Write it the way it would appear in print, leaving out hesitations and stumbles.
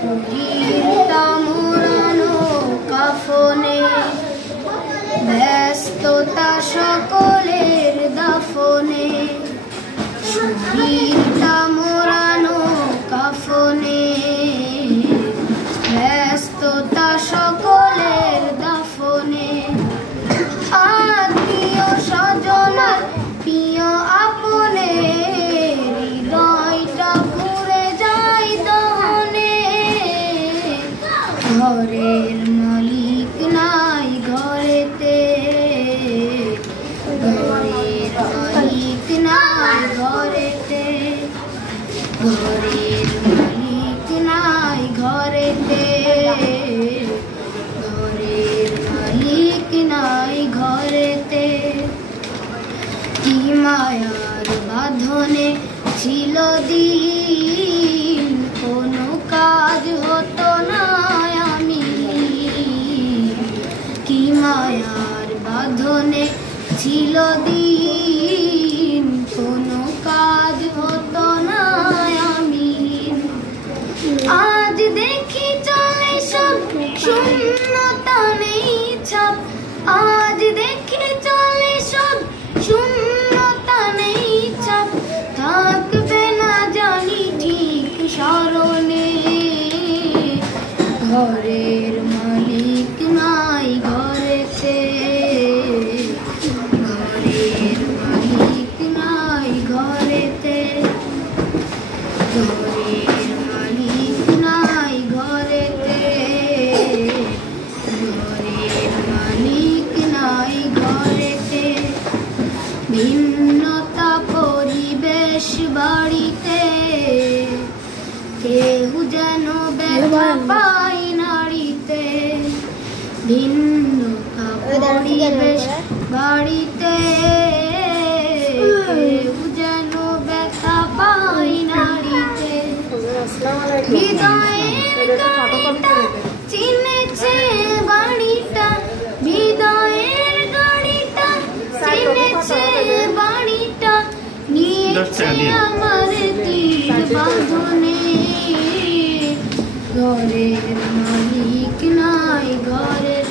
শরীরটা মোড়ানো কাফনে, ব্যস্ততা সকলের দাফনে। শরীরটা মোড়ানো কাফনে, ব্যস্ততা সকলের দাফনে। আত্মীয় স্বজনার প্রিয় আপনে, হৃদয়টা পুড়ে যায় দহনে। ঘরের মালিক নাই ঘরেতে, ঘরের মালিক নাই ঘরেতে, ঘরের মালিক নাই ঘরেতে, ঘরের মালিক নাই ঘরেতে। কি মায়ার বাঁধনে ছিল দিন, কোনো কাজ হতো না আমি। কি মায়ার বাঁধনে ছিল দিন, কোনো কাজ হতো না আমি। আজ দেখি চলে সব শূন্যতা নেই ছাপ, আজ দেখি চলে সব শূন্যতা নেই ছাপ। থাকবে না জানি ঠিক স্মরণে, ঘরের মালিক নাই ঘরেতে, ঘরের মালিক নাই ঘরেতে, ঘরের মালিক নাই ঘরেতে, ঘরের মালিক নাই ঘরেতে। ভিন্নতা পরিবেশ বাড়িতে, কেউ যেন ব্যথা পায় নারীতে। ভিন্নতা পরিবেশ বাড়িতে, কেউ যেন ব্যথা পায় নারীতে। হৃদয়ের গাড়িটা চিনেছে বাড়িটা, হৃদয়ের গাড়িটা চিনেছে বাড়িটা। নিয়েছে আমার তীর বাঁধনে, ঘরের মালিক নাই ঘরের